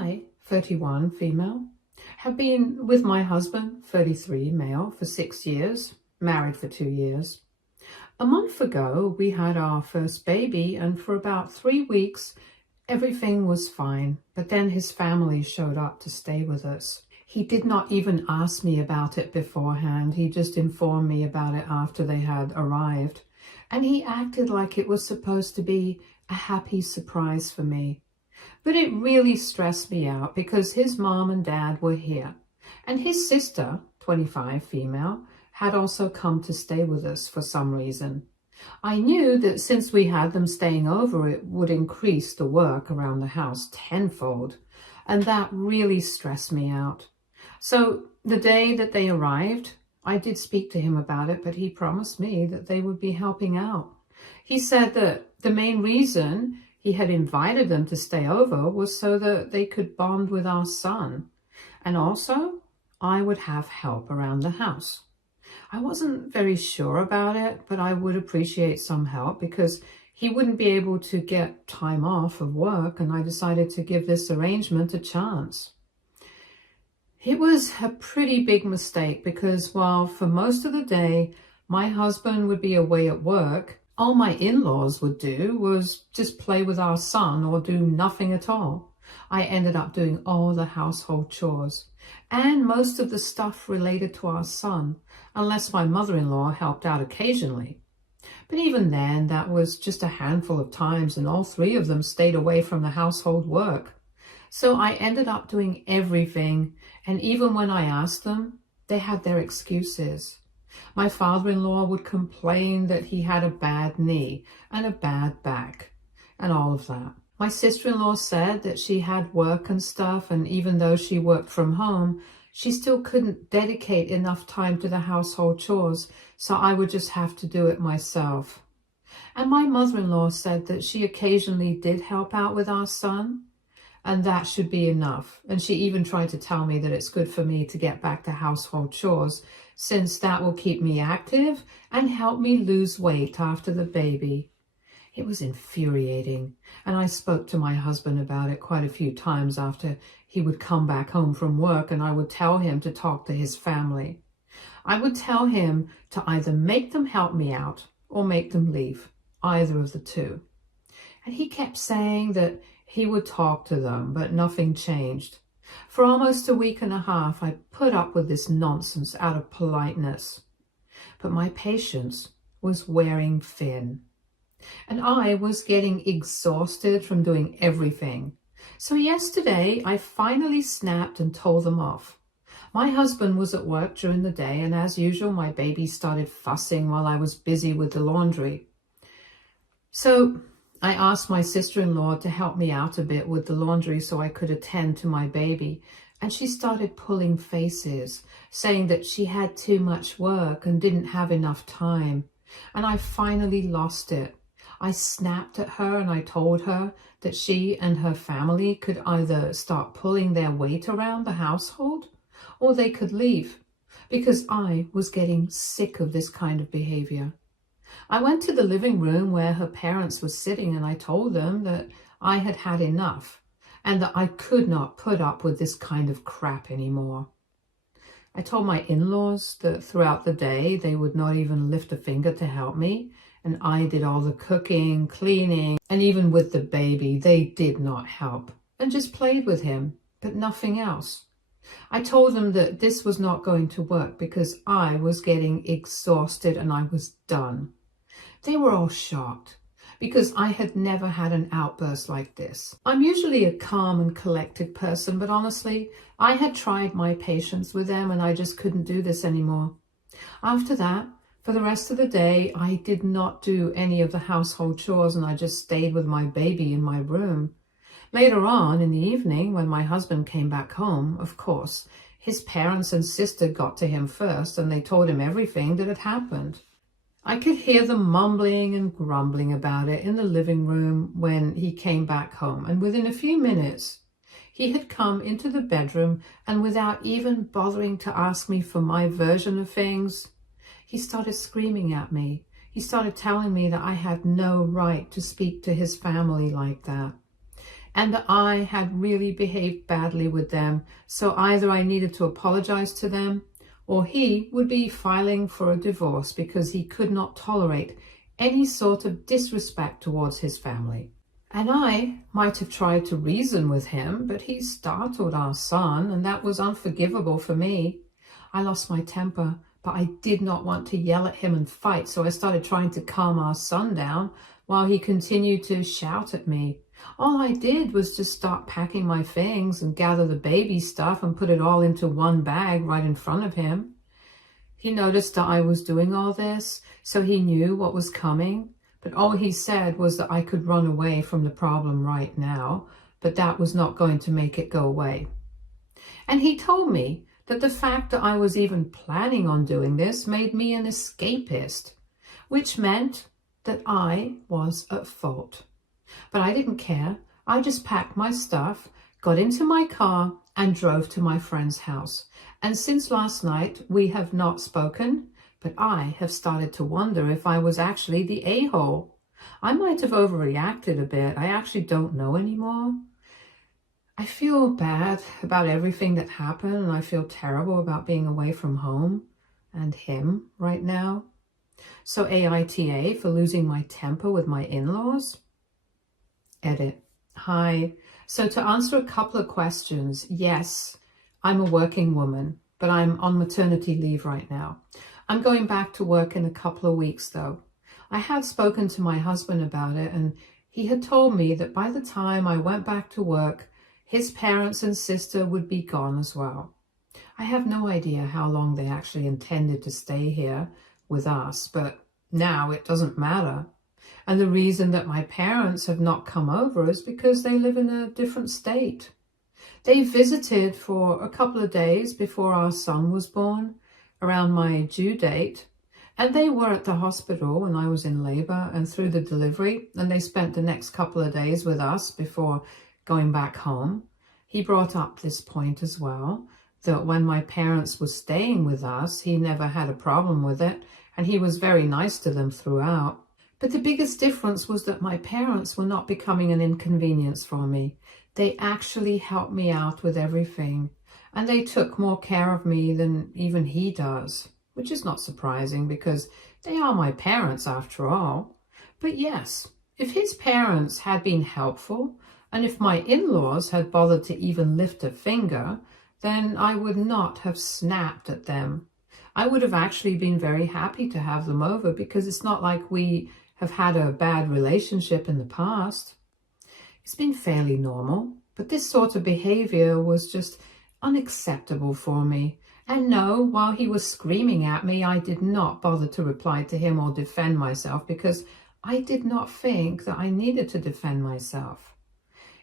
I, 31, female, have been with my husband, 33, male, for 6 years, married for 2 years. A month ago, we had our first baby, and for about 3 weeks, everything was fine. But then his family showed up to stay with us. He did not even ask me about it beforehand. He just informed me about it after they had arrived. And he acted like it was supposed to be a happy surprise for me. But it really stressed me out because his mom and dad were here. And his sister, 25, female, had also come to stay with us for some reason. I knew that since we had them staying over, it would increase the work around the house tenfold. And that really stressed me out. So the day that they arrived, I did speak to him about it, but he promised me that they would be helping out. He said that the main reason he had invited them to stay over was so that they could bond with our son. And also, I would have help around the house. I wasn't very sure about it, but I would appreciate some help because he wouldn't be able to get time off of work, and I decided to give this arrangement a chance. It was a pretty big mistake because while for most of the day my husband would be away at work, all my in-laws would do was just play with our son or do nothing at all. I ended up doing all the household chores and most of the stuff related to our son, unless my mother-in-law helped out occasionally. But even then, that was just a handful of times, and all 3 of them stayed away from the household work. So I ended up doing everything, and even when I asked them, they had their excuses. My father-in-law would complain that he had a bad knee and a bad back, and all of that. My sister-in-law said that she had work and stuff, and even though she worked from home, she still couldn't dedicate enough time to the household chores, so I would just have to do it myself. And my mother-in-law said that she occasionally did help out with our son, and that should be enough. And she even tried to tell me that it's good for me to get back to household chores, since that will keep me active and help me lose weight after the baby. It was infuriating, and I spoke to my husband about it quite a few times after he would come back home from work, and I would tell him to talk to his family. I would tell him to either make them help me out or make them leave, either of the two. And he kept saying that he would talk to them, but nothing changed. For almost a week and a half, I put up with this nonsense out of politeness. But my patience was wearing thin. And I was getting exhausted from doing everything. So yesterday, I finally snapped and told them off. My husband was at work during the day, and as usual, my baby started fussing while I was busy with the laundry. So I asked my sister-in-law to help me out a bit with the laundry so I could attend to my baby, and she started pulling faces, saying that she had too much work and didn't have enough time. And I finally lost it. I snapped at her and I told her that she and her family could either start pulling their weight around the household or they could leave, because I was getting sick of this kind of behavior. I went to the living room where her parents were sitting, and I told them that I had had enough and that I could not put up with this kind of crap anymore. I told my in-laws that throughout the day they would not even lift a finger to help me, and I did all the cooking, cleaning, and even with the baby, they did not help and just played with him, but nothing else. I told them that this was not going to work because I was getting exhausted and I was done. They were all shocked because I had never had an outburst like this. I'm usually a calm and collected person, but honestly, I had tried my patience with them and I just couldn't do this anymore. After that, for the rest of the day, I did not do any of the household chores and I just stayed with my baby in my room. Later on in the evening, when my husband came back home, of course, his parents and sister got to him first and they told him everything that had happened. I could hear them mumbling and grumbling about it in the living room when he came back home, and within a few minutes, he had come into the bedroom and without even bothering to ask me for my version of things, he started screaming at me. He started telling me that I had no right to speak to his family like that. and that I had really behaved badly with them. So either I needed to apologize to them, or he would be filing for a divorce because he could not tolerate any sort of disrespect towards his family. And I might have tried to reason with him, but he startled our son, and that was unforgivable for me. I lost my temper, but I did not want to yell at him and fight, so I started trying to calm our son down while he continued to shout at me. All I did was just start packing my things and gather the baby stuff and put it all into one bag right in front of him. He noticed that I was doing all this, so he knew what was coming. But all he said was that I could run away from the problem right now, but that was not going to make it go away. And he told me that the fact that I was even planning on doing this made me an escapist, which meant that I was at fault. But I didn't care. I just packed my stuff, got into my car, and drove to my friend's house. And since last night, we have not spoken, but I have started to wonder if I was actually the a-hole. I might have overreacted a bit. I actually don't know anymore. I feel bad about everything that happened, and I feel terrible about being away from home and him right now. So AITA for losing my temper with my in-laws. Edit. Hi. So to answer a couple of questions, yes, I'm a working woman, but I'm on maternity leave right now. I'm going back to work in a couple of weeks though. I had spoken to my husband about it, and he had told me that by the time I went back to work, his parents and sister would be gone as well. I have no idea how long they actually intended to stay here with us, but now it doesn't matter. And the reason that my parents have not come over is because they live in a different state. They visited for a couple of days before our son was born, around my due date, and they were at the hospital when I was in labor and through the delivery, and they spent the next couple of days with us before going back home. He brought up this point as well, that when my parents were staying with us, he never had a problem with it, and he was very nice to them throughout. But the biggest difference was that my parents were not becoming an inconvenience for me. They actually helped me out with everything, and they took more care of me than even he does, which is not surprising because they are my parents after all. But yes, if his parents had been helpful, and if my in-laws had bothered to even lift a finger, then I would not have snapped at them. I would have actually been very happy to have them over because it's not like we have had a bad relationship in the past. It's been fairly normal, but this sort of behavior was just unacceptable for me. And no, while he was screaming at me, I did not bother to reply to him or defend myself because I did not think that I needed to defend myself.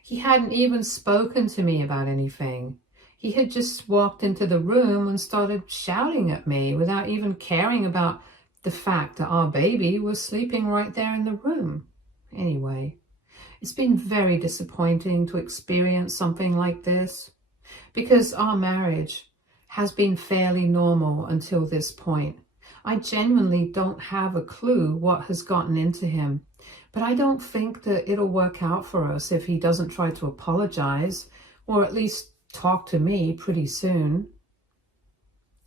He hadn't even spoken to me about anything. He had just walked into the room and started shouting at me without even caring about the fact that our baby was sleeping right there in the room. Anyway, it's been very disappointing to experience something like this because our marriage has been fairly normal until this point. I genuinely don't have a clue what has gotten into him, but I don't think that it'll work out for us if he doesn't try to apologize or at least talk to me pretty soon.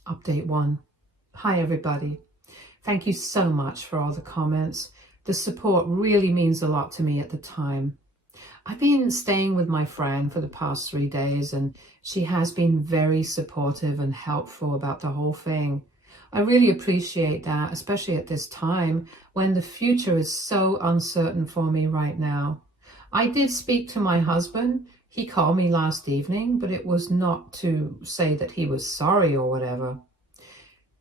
Update 1. Hi everybody. Thank you so much for all the comments. The support really means a lot to me at the time. I've been staying with my friend for the past 3 days, and she has been very supportive and helpful about the whole thing. I really appreciate that, especially at this time when the future is so uncertain for me right now. I did speak to my husband. He called me last evening, but it was not to say that he was sorry or whatever.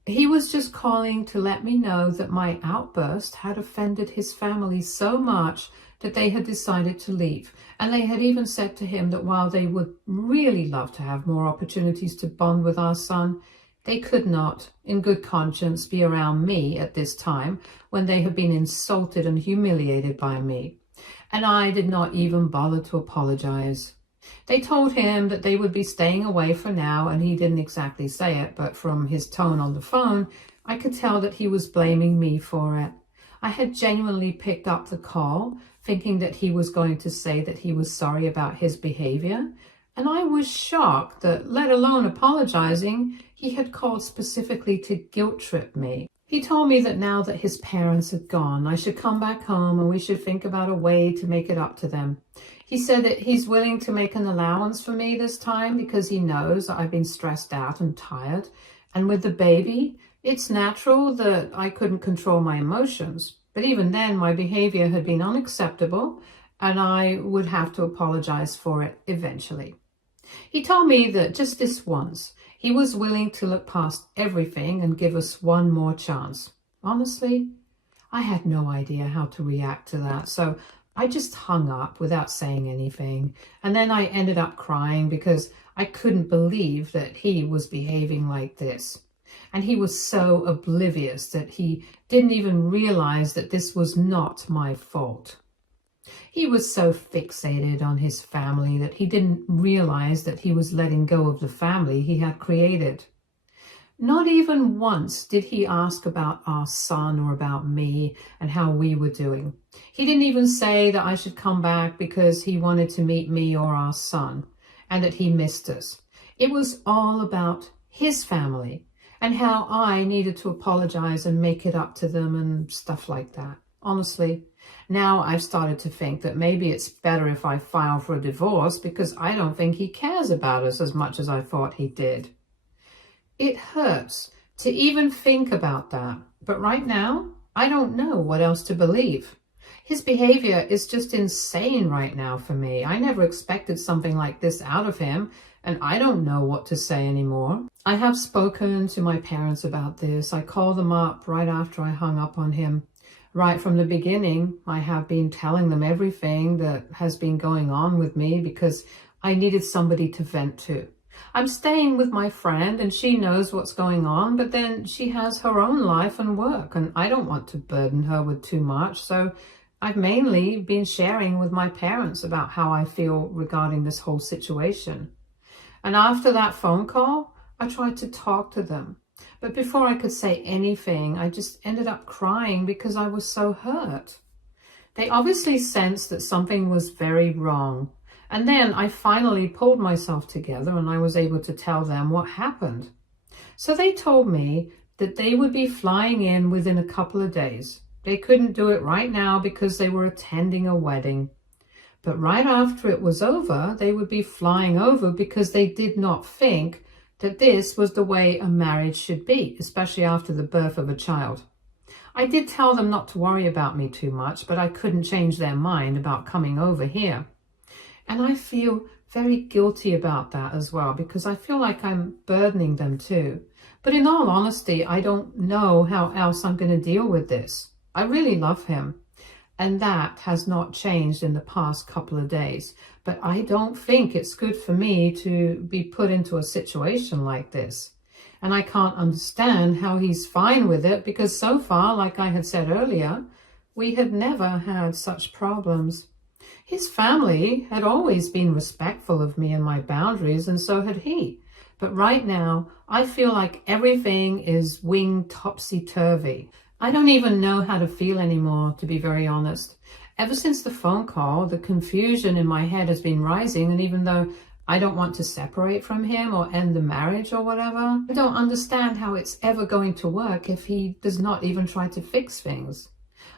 He was just calling to let me know that my outburst had offended his family so much that they had decided to leave. And they had even said to him that while they would really love to have more opportunities to bond with our son, they could not, in good conscience, be around me at this time when they have been insulted and humiliated by me. And I did not even bother to apologize. They told him that they would be staying away for now, and he didn't exactly say it, but from his tone on the phone, I could tell that he was blaming me for it. I had genuinely picked up the call, thinking that he was going to say that he was sorry about his behavior. And I was shocked that, let alone apologizing, he had called specifically to guilt trip me. He told me that now that his parents had gone, I should come back home and we should think about a way to make it up to them. He said that he's willing to make an allowance for me this time because he knows that I've been stressed out and tired. And with the baby, it's natural that I couldn't control my emotions. But even then, my behavior had been unacceptable and I would have to apologize for it eventually. He told me that just this once, he was willing to look past everything and give us one more chance. Honestly, I had no idea how to react to that, so I just hung up without saying anything. And then I ended up crying because I couldn't believe that he was behaving like this. And he was so oblivious that he didn't even realize that this was not my fault. He was so fixated on his family that he didn't realize that he was letting go of the family he had created. Not even once did he ask about our son or about me and how we were doing. He didn't even say that I should come back because he wanted to meet me or our son and that he missed us. It was all about his family and how I needed to apologize and make it up to them and stuff like that. Honestly, now I've started to think that maybe it's better if I file for a divorce because I don't think he cares about us as much as I thought he did. It hurts to even think about that, but right now, I don't know what else to believe. His behavior is just insane right now for me. I never expected something like this out of him, and I don't know what to say anymore. I have spoken to my parents about this. I called them up right after I hung up on him. Right from the beginning, I have been telling them everything that has been going on with me because I needed somebody to vent to. I'm staying with my friend and she knows what's going on, but then she has her own life and work and I don't want to burden her with too much. So I've mainly been sharing with my parents about how I feel regarding this whole situation. And after that phone call, I tried to talk to them. But before I could say anything, I just ended up crying because I was so hurt. They obviously sensed that something was very wrong. And then I finally pulled myself together and I was able to tell them what happened. So they told me that they would be flying in within a couple of days. They couldn't do it right now because they were attending a wedding. But right after it was over, they would be flying over because they did not think that this was the way a marriage should be, especially after the birth of a child. I did tell them not to worry about me too much, but I couldn't change their mind about coming over here. And I feel very guilty about that as well, because I feel like I'm burdening them too. But in all honesty, I don't know how else I'm going to deal with this. I really love him. And that has not changed in the past couple of days. But I don't think it's good for me to be put into a situation like this. And I can't understand how he's fine with it because so far, like I had said earlier, we had never had such problems. His family had always been respectful of me and my boundaries, and so had he. But right now, I feel like everything is winged topsy-turvy. I don't even know how to feel anymore, to be very honest. Ever since the phone call, the confusion in my head has been rising, and even though I don't want to separate from him or end the marriage or whatever, I don't understand how it's ever going to work if he does not even try to fix things.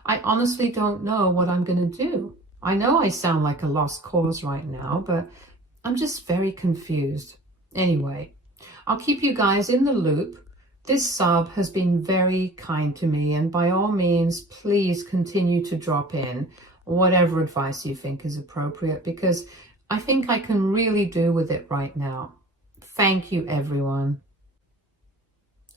I honestly don't know what I'm going to do. I know I sound like a lost cause right now, but I'm just very confused. Anyway, I'll keep you guys in the loop. This sub has been very kind to me, and by all means, please continue to drop in whatever advice you think is appropriate, because I think I can really do with it right now. Thank you, everyone.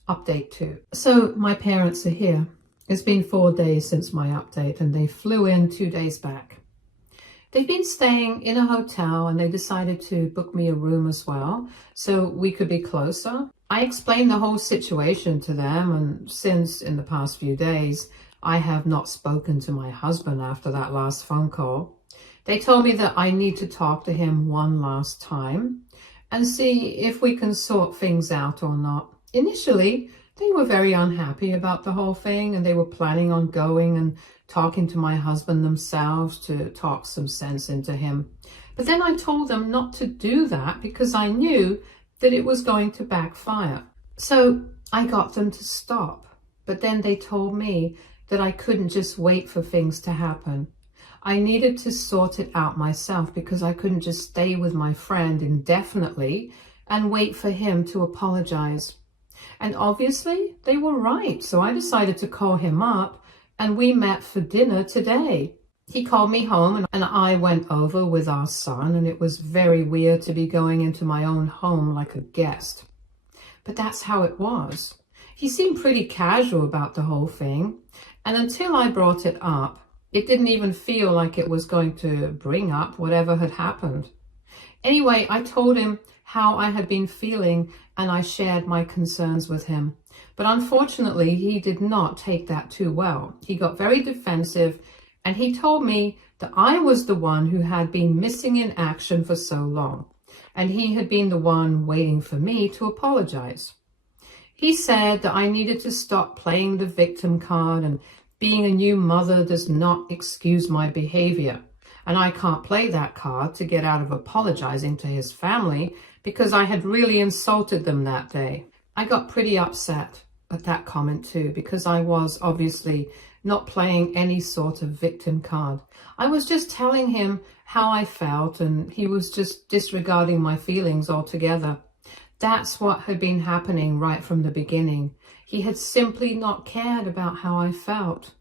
Update 2. So my parents are here. It's been 4 days since my update, and they flew in 2 days back. They've been staying in a hotel and they decided to book me a room as well so we could be closer. I explained the whole situation to them, and since in the past few days, I have not spoken to my husband after that last phone call. They told me that I need to talk to him one last time and see if we can sort things out or not. Initially, They were very unhappy about the whole thing, and they were planning on going and talking to my husband themselves to talk some sense into him. But then I told them not to do that because I knew that it was going to backfire. So I got them to stop. But then they told me that I couldn't just wait for things to happen. I needed to sort it out myself because I couldn't just stay with my friend indefinitely and wait for him to apologize. And obviously they were right. So I decided to call him up and we met for dinner today. He called me home and I went over with our son, and it was very weird to be going into my own home like a guest. But that's how it was. He seemed pretty casual about the whole thing, and until I brought it up, it didn't even feel like it was going to bring up whatever had happened. Anyway, I told him how I had been feeling and I shared my concerns with him. But unfortunately, he did not take that too well. He got very defensive and he told me that I was the one who had been missing in action for so long, and he had been the one waiting for me to apologize. He said that I needed to stop playing the victim card, and being a new mother does not excuse my behavior. And I can't play that card to get out of apologizing to his family because I had really insulted them that day. I got pretty upset at that comment too, because I was obviously not playing any sort of victim card. I was just telling him how I felt, and he was just disregarding my feelings altogether. That's what had been happening right from the beginning. He had simply not cared about how I felt.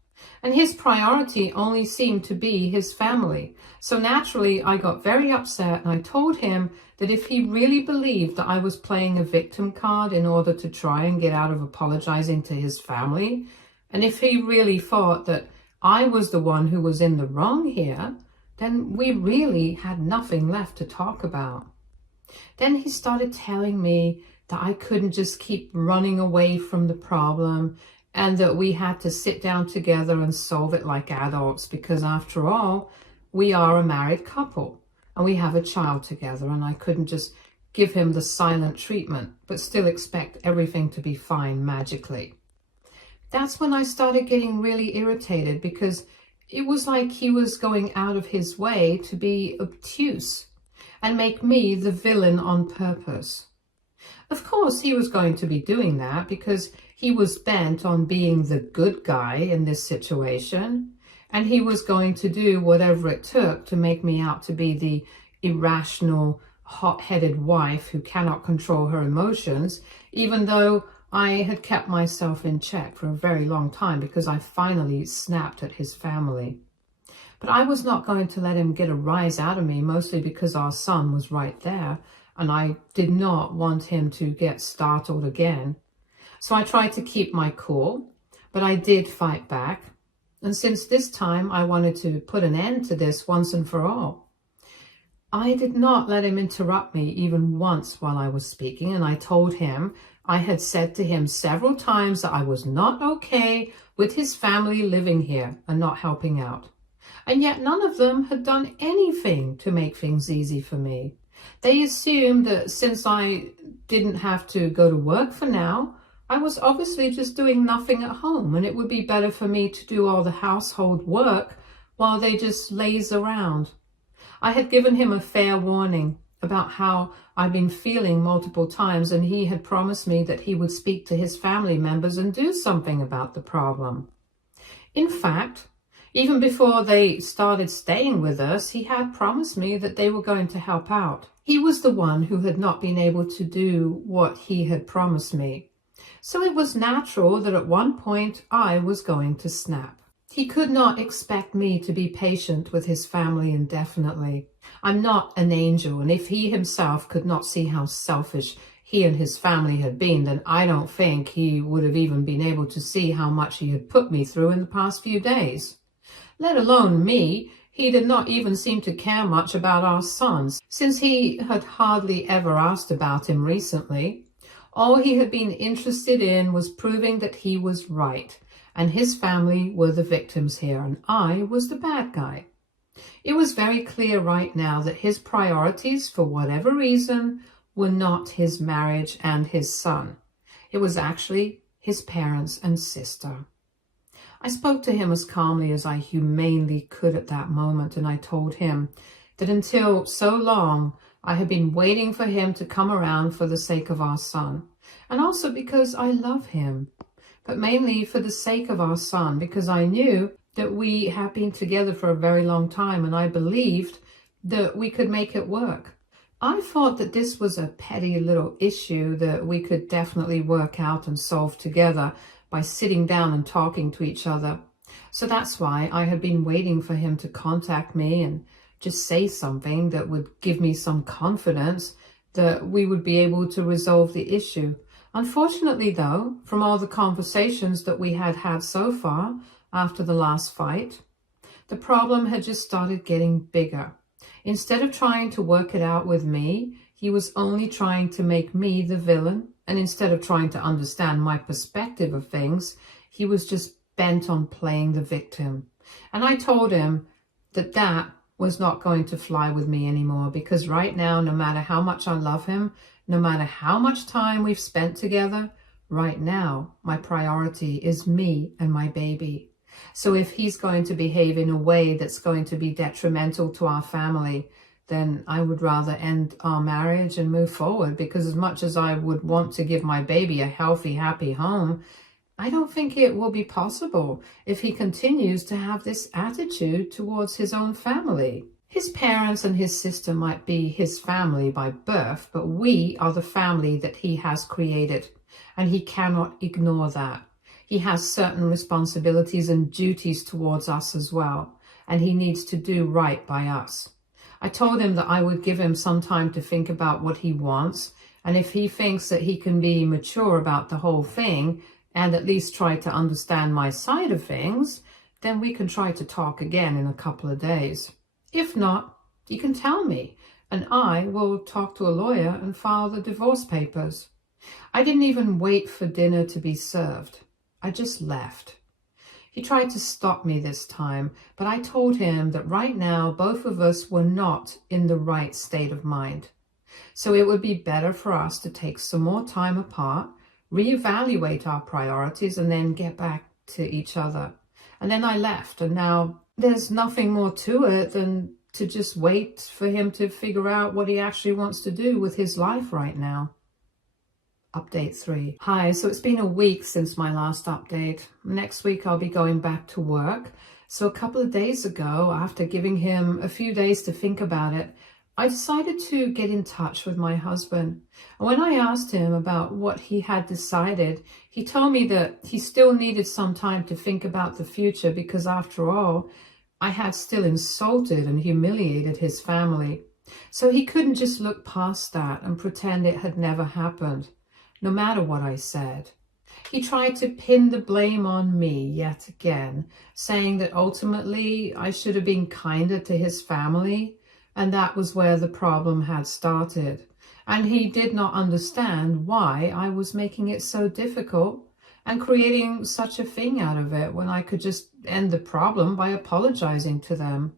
And his priority only seemed to be his family. So naturally, I got very upset and I told him that if he really believed that I was playing a victim card in order to try and get out of apologizing to his family, and if he really thought that I was the one who was in the wrong here, then we really had nothing left to talk about. Then he started telling me that I couldn't just keep running away from the problem and that we had to sit down together and solve it like adults because after all, we are a married couple and we have a child together, and I couldn't just give him the silent treatment but still expect everything to be fine magically. That's when I started getting really irritated because it was like he was going out of his way to be obtuse and make me the villain on purpose. Of course, he was going to be doing that because he was bent on being the good guy in this situation, and he was going to do whatever it took to make me out to be the irrational, hot-headed wife who cannot control her emotions, even though I had kept myself in check for a very long time because I finally snapped at his family. But I was not going to let him get a rise out of me, mostly because our son was right there, and I did not want him to get startled again. So I tried to keep my cool, but I did fight back. And since this time, I wanted to put an end to this once and for all. I did not let him interrupt me even once while I was speaking, and I told him I had said to him several times that I was not okay with his family living here and not helping out. And yet none of them had done anything to make things easy for me. They assumed that since I didn't have to go to work for now, I was obviously just doing nothing at home, and it would be better for me to do all the household work while they just laze around. I had given him a fair warning about how I'd been feeling multiple times, and he had promised me that he would speak to his family members and do something about the problem. In fact, even before they started staying with us, he had promised me that they were going to help out. He was the one who had not been able to do what he had promised me. So it was natural that at one point I was going to snap. He could not expect me to be patient with his family indefinitely. I'm not an angel, and if he himself could not see how selfish he and his family had been, then I don't think he would have even been able to see how much he had put me through in the past few days. Let alone me, he did not even seem to care much about our sons, since he had hardly ever asked about him recently. All he had been interested in was proving that he was right, and his family were the victims here, and I was the bad guy. It was very clear right now that his priorities, for whatever reason, were not his marriage and his son. It was actually his parents and sister. I spoke to him as calmly as I humanely could at that moment, and I told him that until so long I had been waiting for him to come around for the sake of our son, and also because I love him, but mainly for the sake of our son, because I knew that we had been together for a very long time, and I believed that we could make it work. I thought that this was a petty little issue that we could definitely work out and solve together by sitting down and talking to each other. So that's why I had been waiting for him to contact me and just say something that would give me some confidence that we would be able to resolve the issue. Unfortunately, though, from all the conversations that we had had so far after the last fight, the problem had just started getting bigger. Instead of trying to work it out with me, he was only trying to make me the villain. And instead of trying to understand my perspective of things, he was just bent on playing the victim. And I told him that that was not going to fly with me anymore, because right now, no matter how much I love him, no matter how much time we've spent together, right now, my priority is me and my baby. So if he's going to behave in a way that's going to be detrimental to our family, then I would rather end our marriage and move forward, because as much as I would want to give my baby a healthy, happy home, I don't think it will be possible if he continues to have this attitude towards his own family. His parents and his sister might be his family by birth, but we are the family that he has created, and he cannot ignore that. He has certain responsibilities and duties towards us as well, and he needs to do right by us. I told him that I would give him some time to think about what he wants, and if he thinks that he can be mature about the whole thing and at least try to understand my side of things, then we can try to talk again in a couple of days. If not, he can tell me, and I will talk to a lawyer and file the divorce papers. I didn't even wait for dinner to be served. I just left. He tried to stop me this time, but I told him that right now both of us were not in the right state of mind. So it would be better for us to take some more time apart, reevaluate our priorities, and then get back to each other. And then I left, and now there's nothing more to it than to just wait for him to figure out what he actually wants to do with his life right now. Update 3. Hi, so it's been a week since my last update. Next week I'll be going back to work. So a couple of days ago, after giving him a few days to think about it, I decided to get in touch with my husband. And when I asked him about what he had decided, he told me that he still needed some time to think about the future, because after all, I had still insulted and humiliated his family. So he couldn't just look past that and pretend it had never happened, no matter what I said. He tried to pin the blame on me yet again, saying that ultimately I should have been kinder to his family, and that was where the problem had started. And he did not understand why I was making it so difficult and creating such a thing out of it when I could just end the problem by apologizing to them.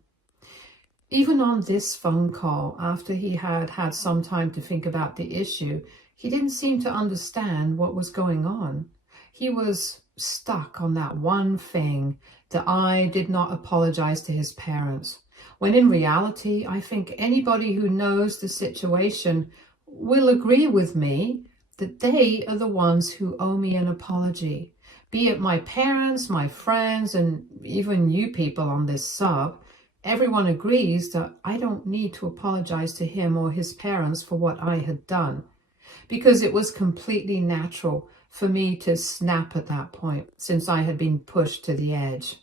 Even on this phone call, after he had had some time to think about the issue, he didn't seem to understand what was going on. He was stuck on that one thing, that I did not apologize to his parents, when in reality, I think anybody who knows the situation will agree with me that they are the ones who owe me an apology. Be it my parents, my friends, and even you people on this sub, everyone agrees that I don't need to apologize to him or his parents for what I had done, because it was completely natural for me to snap at that point, since I had been pushed to the edge.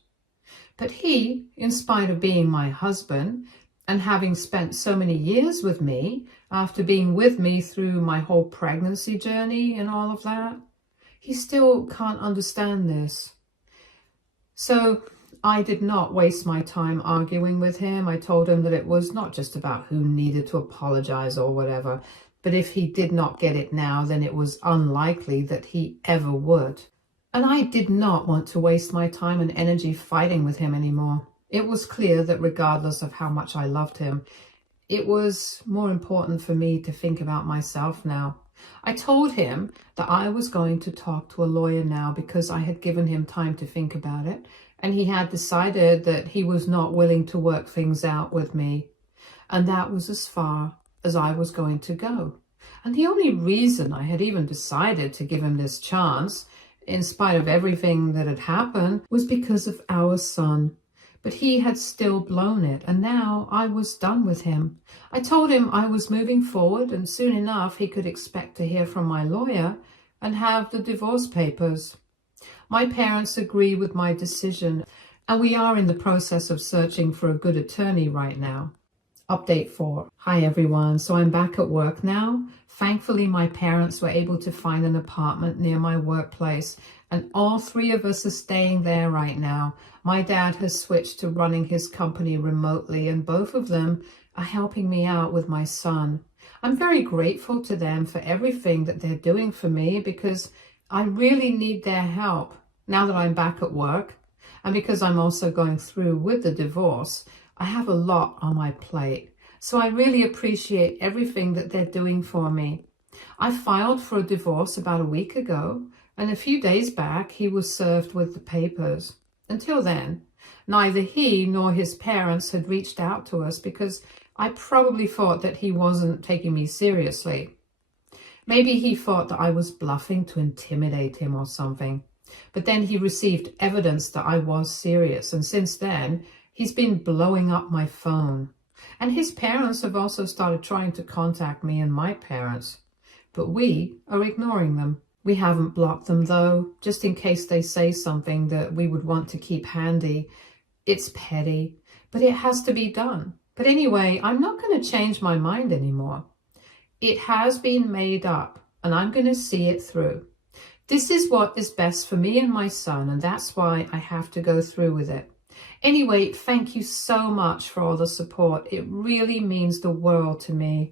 But he, in spite of being my husband and having spent so many years with me, after being with me through my whole pregnancy journey and all of that, he still can't understand this. So I did not waste my time arguing with him. I told him that it was not just about who needed to apologize or whatever, but if he did not get it now, then it was unlikely that he ever would. And I did not want to waste my time and energy fighting with him anymore. It was clear that regardless of how much I loved him, it was more important for me to think about myself now. I told him that I was going to talk to a lawyer now because I had given him time to think about it, and he had decided that he was not willing to work things out with me. And that was as far as I was going to go. And the only reason I had even decided to give him this chance, in spite of everything that had happened, was because of our son. But he had still blown it, and now I was done with him. I told him I was moving forward, and soon enough he could expect to hear from my lawyer and have the divorce papers. My parents agree with my decision, and we are in the process of searching for a good attorney right now. Update 4. Hi everyone, so I'm back at work now. Thankfully, my parents were able to find an apartment near my workplace, and all 3 of us are staying there right now. My dad has switched to running his company remotely, and both of them are helping me out with my son. I'm very grateful to them for everything that they're doing for me because I really need their help now that I'm back at work, and because I'm also going through with the divorce. I have a lot on my plate, so I really appreciate everything that they're doing for me. I filed for a divorce about a week ago, and a few days back he was served with the papers. Until then, neither he nor his parents had reached out to us because I probably thought that he wasn't taking me seriously. Maybe he thought that I was bluffing to intimidate him or something. But then he received evidence that I was serious, and since then, he's been blowing up my phone. And his parents have also started trying to contact me and my parents. But we are ignoring them. We haven't blocked them though, just in case they say something that we would want to keep handy. It's petty, but it has to be done. But anyway, I'm not going to change my mind anymore. It has been made up, and I'm going to see it through. This is what is best for me and my son, and that's why I have to go through with it. Anyway, thank you so much for all the support. It really means the world to me.